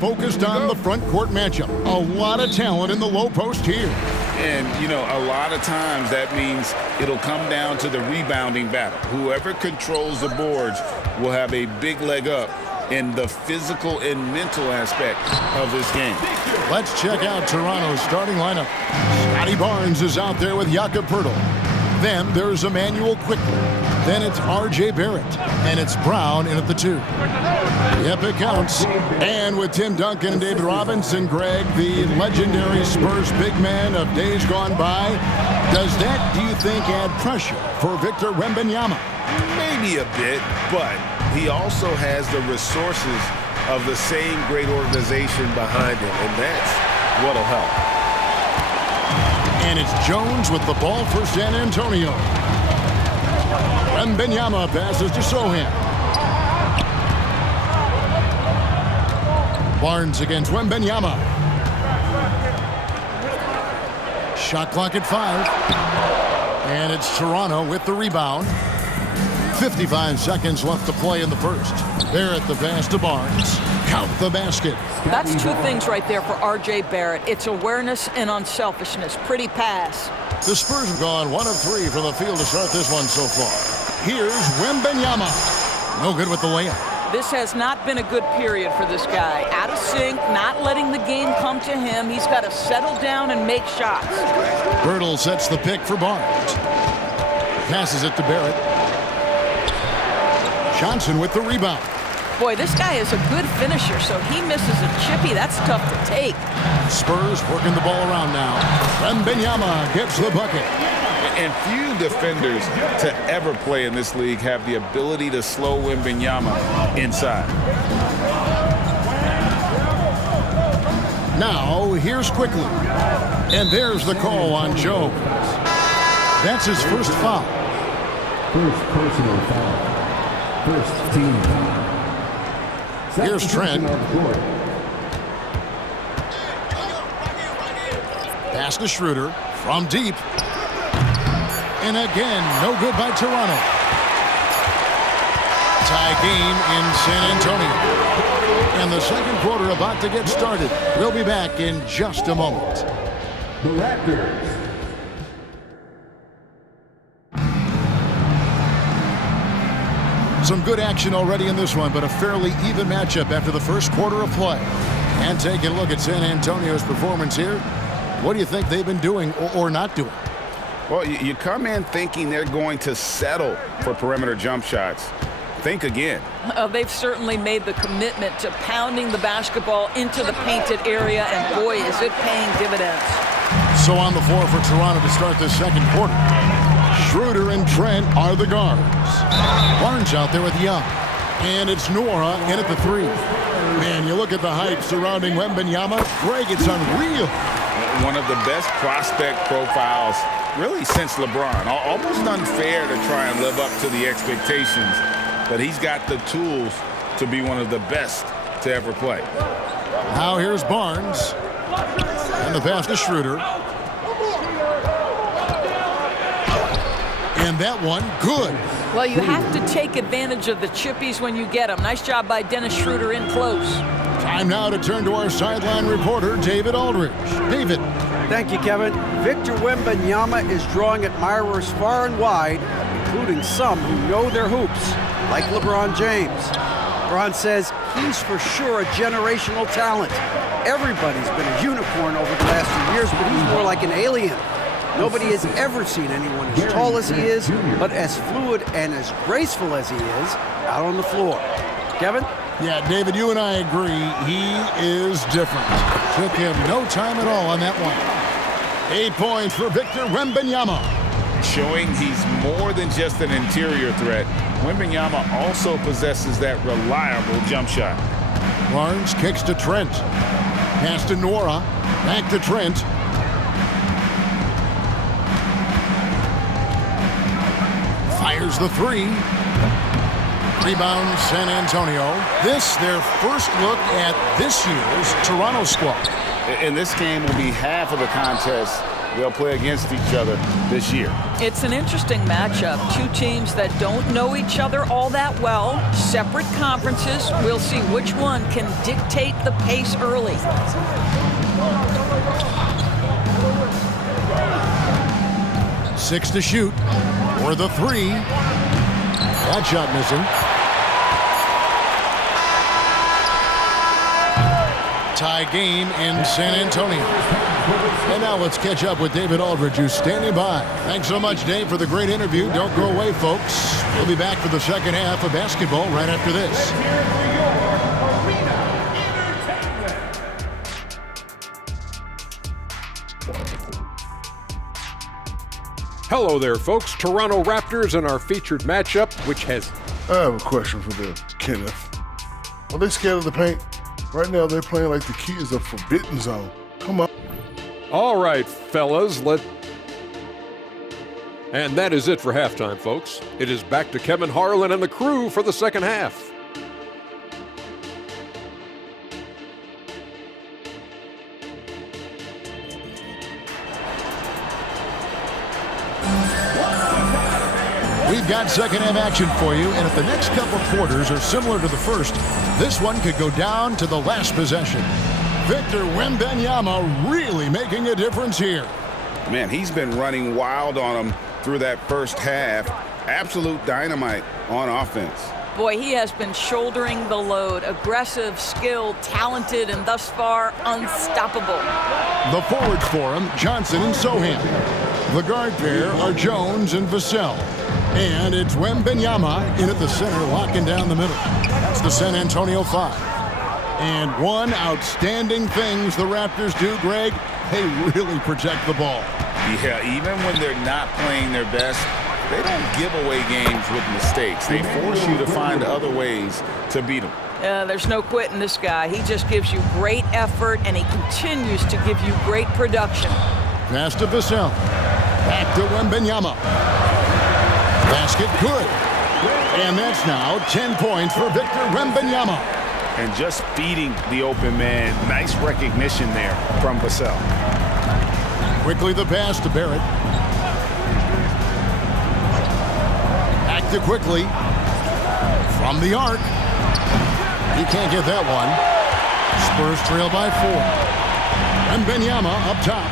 Focused on the front court matchup. A lot of talent in the low post here. And, you know, a lot of times that means it'll come down to the rebounding battle. Whoever controls the boards will have a big leg up in the physical and mental aspect of this game. Let's check out Toronto's starting lineup. Scotty Barnes is out there with Jakob Poeltl. Then there's Emmanuel Quickley. Then it's R.J. Barrett. And it's Brown in at the 2. Yep, it counts. And with Tim Duncan and David Robinson, Greg, the legendary Spurs big man of days gone by, does that, do you think, add pressure for Victor Wembanyama? Maybe a bit, but he also has the resources of the same great organization behind him, and that's what'll help. And it's Jones with the ball for San Antonio. Wembanyama passes to Sohan. Barnes against Wembanyama. Shot clock at 5. And it's Toronto with the rebound. 55 seconds left to play in the first. Barrett the pass to Barnes. Count the basket. That's 2 things right there for R.J. Barrett. It's awareness and unselfishness. Pretty pass. The Spurs have gone 1 of 3 from the field to start this one so far. Here's Wembanyama. No good with the layup. This has not been a good period for this guy. Out of sync, not letting the game come to him. He's got to settle down and make shots. Poeltl sets the pick for Barnes. Passes it to Barrett. Johnson with the rebound. Boy, this guy is a good finisher, so he misses a chippy. That's tough to take. Spurs working the ball around now. Wembanyama gets the bucket. And few defenders to ever play in this league have the ability to slow Wembanyama inside. Now, here's Quickley. And there's the call on Jones. That's his first foul. First personal foul. First team foul. Here's Trent. Pass to Schroeder from deep. And again, no good by Toronto. Tie game in San Antonio. And the second quarter about to get started. We'll be back in just a moment. The Raptors. Some good action already in this one, but a fairly even matchup after the first quarter of play. And taking a look at San Antonio's performance here, what do you think they've been doing or not doing? Well, you come in thinking they're going to settle for perimeter jump shots. Think again. They've certainly made the commitment to pounding the basketball into the painted area, and boy, is it paying dividends. So on the floor for Toronto to start this second quarter. Schroeder and Trent are the guards. Barnes out there with Young. And it's Nora in at the 3. Man, you look at the hype surrounding Wembanyama. Greg, it's unreal. One of the best prospect profiles really since LeBron. Almost unfair to try and live up to the expectations, but he's got the tools to be one of the best to ever play. Now here's Barnes. And the pass to Schroeder. And that one, good. Well, you have to take advantage of the chippies when you get them. Nice job by Dennis Schroeder in close. Time now to turn to our sideline reporter, David Aldridge. David. Thank you, Kevin. Victor Wembanyama is drawing admirers far and wide, including some who know their hoops, like LeBron James. LeBron says he's for sure a generational talent. Everybody's been a unicorn over the last few years, but he's more like an alien. Nobody has ever seen anyone as tall as he is, but as fluid and as graceful as he is out on the floor. Kevin? Yeah, David, you and I agree. He is different. Took him no time at all on that one. 8 points for Victor Wembanyama. Showing he's more than just an interior threat. Wembanyama also possesses that reliable jump shot. Barnes kicks to Trent. Pass to Nora. Back to Trent. Fires the 3. Rebound San Antonio. This their first look at this year's Toronto squad. And this game will be half of the contest they'll play against each other this year. It's an interesting matchup. Two teams that don't know each other all that well, separate conferences. We'll see which one can dictate the pace early. 6 to shoot for the 3. That shot missing. Tie game in San Antonio. And now let's catch up with David Aldridge, who's standing by. Thanks so much, Dave, for the great interview. Don't go away, folks. We'll be back for the second half of basketball right after this. Hello there, folks. Toronto Raptors in our featured matchup, which has... I have a question for them, Kenneth. Are they scared of the paint? Right now, they're playing like the key is a forbidden zone. Come on. All right, fellas, And that is it for halftime, folks. It is back to Kevin Harlan and the crew for the second half. We've got second half action for you, and if the next couple quarters are similar to the first, this one could go down to the last possession. Victor Wembanyama really making a difference here. Man, he's been running wild on him through that first half. Absolute dynamite on offense. Boy, he has been shouldering the load. Aggressive, skilled, talented, and thus far, unstoppable. The forwards for him, Johnson and Sohan. The guard pair are Jones and Vassell. And it's Wembanyama in at the center, locking down the middle. That's the San Antonio 5. And one outstanding things the Raptors do, Greg, they really protect the ball. Yeah, even when they're not playing their best, they don't give away games with mistakes. They force you to find other ways to beat them. There's no quitting this guy. He just gives you great effort, and he continues to give you great production. Pass to Vassell. Back to Wembanyama. Basket good. And that's now 10 points for Victor Wembanyama. And just feeding the open man. Nice recognition there from Vassell. Quickly the pass to Barrett. Back to Quickly. From the arc. He can't get that one. Spurs trail by 4. Wembanyama up top.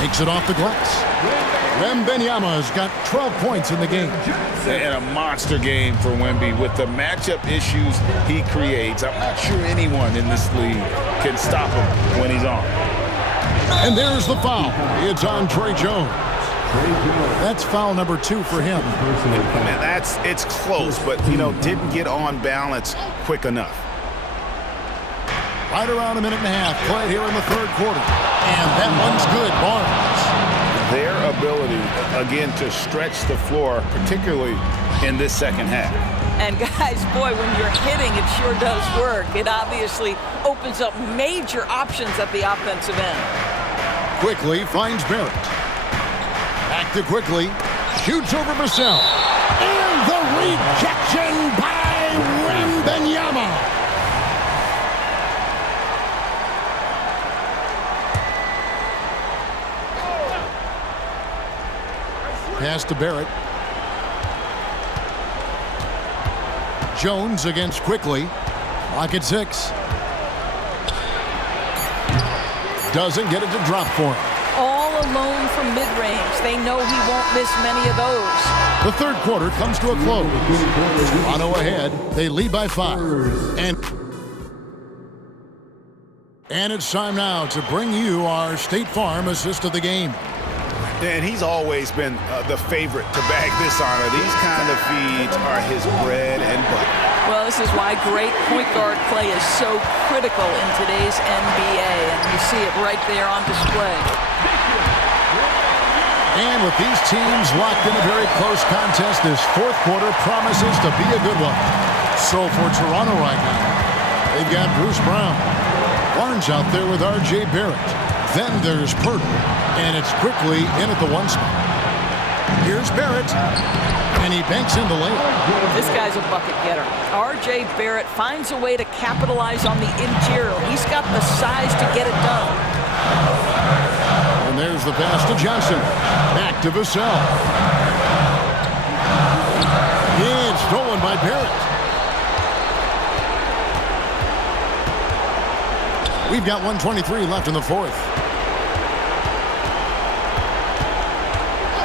Takes it off the glass. Wembanyama has got 12 points in the game. And a monster game for Wemby with the matchup issues he creates. I'm not sure anyone in this league can stop him when he's on. And there's the foul. It's on Trey Jones. That's foul number 2 for him. Man, it's close, but, didn't get on balance quick enough. Right around a minute and a half played here in the third quarter. And that one's good, Barnes. Their ability, again, to stretch the floor, particularly in this second half. And guys, boy, when you're hitting, it sure does work. It obviously opens up major options at the offensive end. Quickly finds Barrett. Back to Quickly. Shoots over Vassell. And the rejection by Wembanyama. Pass to Barrett. Jones against Quickly. Lock at 6. Doesn't get it to drop for him. All alone from mid-range. They know he won't miss many of those. The third quarter comes to a close. Toronto ahead. They lead by 5. And it's time now to bring you our State Farm assist of the game. And he's always been the favorite to bag this honor. These kind of feeds are his bread and butter. Well, this is why great point guard play is so critical in today's NBA, and you see it right there on display. And with these teams locked in a very close contest, this fourth quarter promises to be a good one. So for Toronto right now, they've got Bruce Brown. Barnes out there with R.J. Barrett. Then there's Pirtle, and it's Quickly in at the 1 spot. Here's Barrett, and he banks in the layup. This guy's a bucket getter. R.J. Barrett finds a way to capitalize on the interior. He's got the size to get it done. And there's the pass to Johnson. Back to Vassell. It's stolen by Barrett. We've got 1:23 left in the fourth.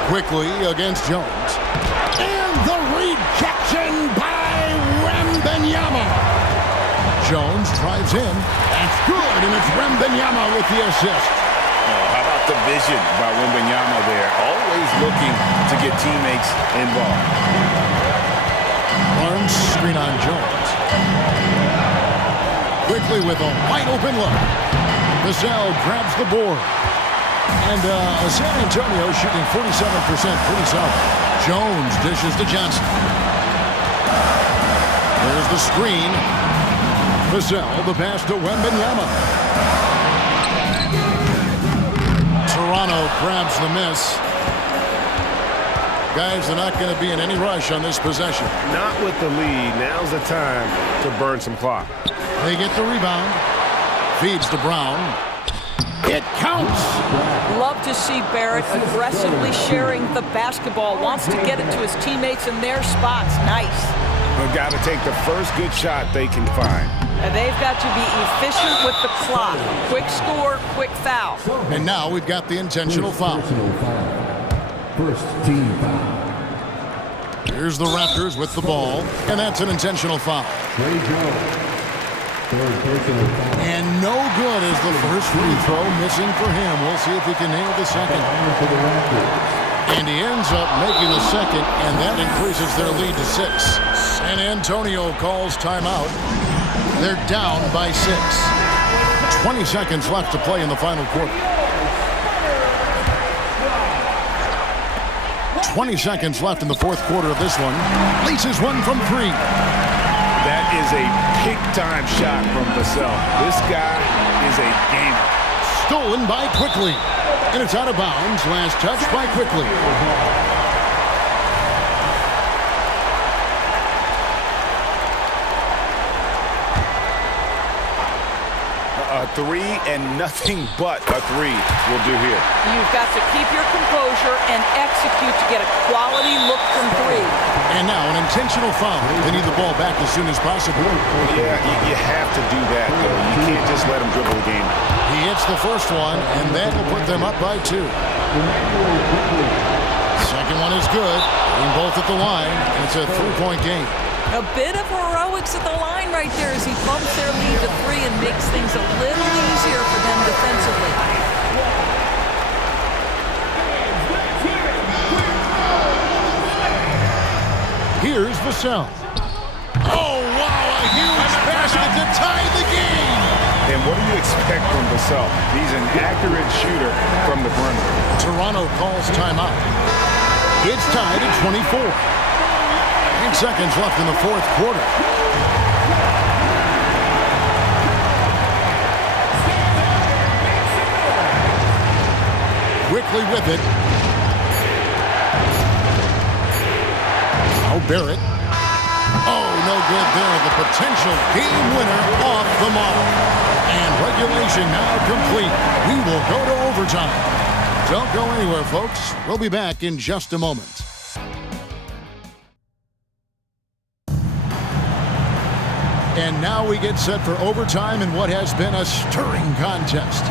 Quickly against Jones. And the rejection by Wembanyama. Jones drives in. That's good, and it's Wembanyama with the assist. How about the vision by Wembanyama there? Always looking to get teammates involved. Barnes screen on Jones. Quickly with a wide open look. Vassell grabs the board. And San Antonio shooting 47%, pretty solid. Jones dishes to Johnson. There's the screen. Vassell, the pass to Wembanyama. Toronto grabs the miss. Guys, they're not going to be in any rush on this possession. Not with the lead. Now's the time to burn some clock. They get the rebound. Feeds to Brown. It counts. Love to see Barrett aggressively sharing the basketball. Wants to get it to his teammates in their spots. Nice. They've got to take the first good shot they can find. And they've got to be efficient with the clock. Quick score, quick foul. And now we've got the intentional foul. First team foul. Here's the Raptors with the ball, and that's an intentional foul. Trey Jones. Third personal foul. And no good is the first free throw missing for him. We'll see if he can nail the second. For the Raptors. And he ends up making the second, and that increases their lead to 6. San Antonio calls timeout. They're down by 6. 20 seconds left to play in the final quarter. 20 seconds left in the fourth quarter of this one. Laces one from 3. That is a big-time shot from Vassell. This guy is a gamer. Stolen by Quickly. And it's out of bounds. Last touch by Quickly. A 3 and nothing but a 3 will do here. You've got to keep your composure and execute to get a quality look from 3. And now an intentional foul. They need the ball back as soon as possible. Yeah, you have to do that, though. You can't just let him dribble the game. He hits the first one, and that will put them up by 2. Second one is good. Aim both at the line, and it's a 3-point game. A bit of heroics at the line right there as he bumps their lead to 3 and makes things a little easier for them defensively. Here's Vassell. Oh, wow, a huge basket to tie the game. And what do you expect from Vassell? He's an accurate shooter from the perimeter. Toronto calls timeout. It's tied at 24. 8 seconds left in the fourth quarter. Quickly with it. Oh, Barrett. Oh, no good there. The potential game winner off the mark. And regulation now complete. We will go to overtime. Don't go anywhere, folks. We'll be back in just a moment. And now we get set for overtime in what has been a stirring contest.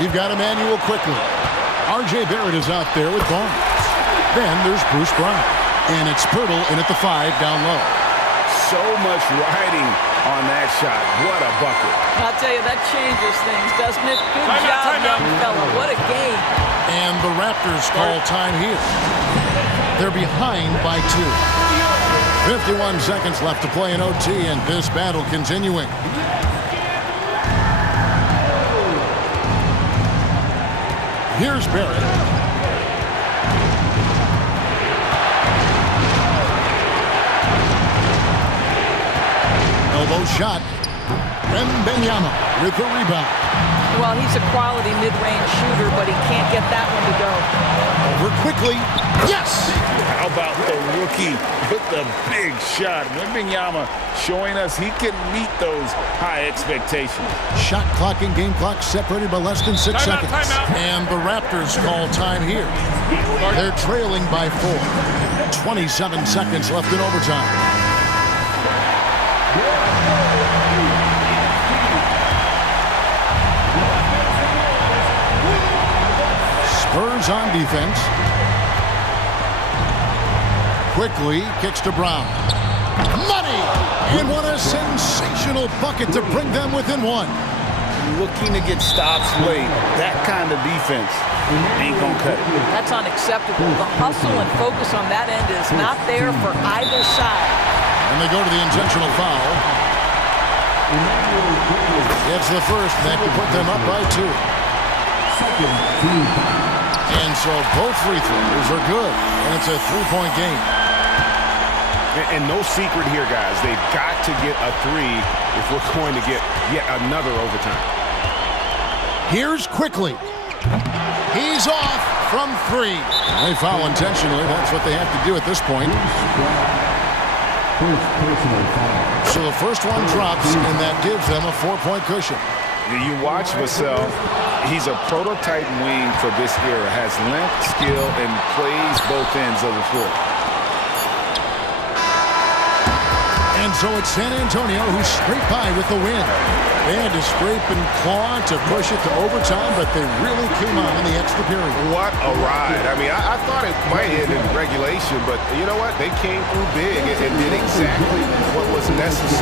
We've got Emmanuel Quickly. R.J. Barrett is out there with Barnes. Then there's Bruce Brown. And it's Pirtle in at the 5 down low. So much riding on that shot. What a bucket. I'll tell you, that changes things, doesn't it? Good job, young fella. What a game. And the Raptors call time here. They're behind by 2. 51 seconds left to play in OT, and this battle continuing. Here's Barrett. Elbow shot. Wembanyama with the rebound. Well, he's a quality mid-range shooter, but he can't get that one to go. Over quickly. Yes! How about the rookie with the big shot? Wembanyama showing us he can meet those high expectations. Shot clock and game clock separated by less than 6 seconds. And the Raptors call time here. They're trailing by 4. 27 seconds left in overtime. Spurs on defense. Quickly kicks to Brown. Money! And what a sensational bucket to bring them within 1. Looking to get stops late. That kind of defense ain't gonna cut it. That's unacceptable. The hustle and focus on that end is not there for either side. And they go to the intentional foul. It's the first. That will put them up by 2. And so both free throws are good. And it's a 3-point game. And no secret here, guys. They've got to get a 3 if we're going to get yet another overtime. Here's Quickly. He's off from 3. They foul intentionally. That's what they have to do at this point. So the first one drops, and that gives them a 4-point cushion. You watch Vassell. He's a prototype wing for this era. Has length, skill, and plays both ends of the floor. And so it's San Antonio who scraped by with the win. They had to scrape and claw to push it to overtime, but they really came on in the extra period. What a ride. I mean, I thought it might end in regulation, but you know what? They came through big and did exactly what was necessary.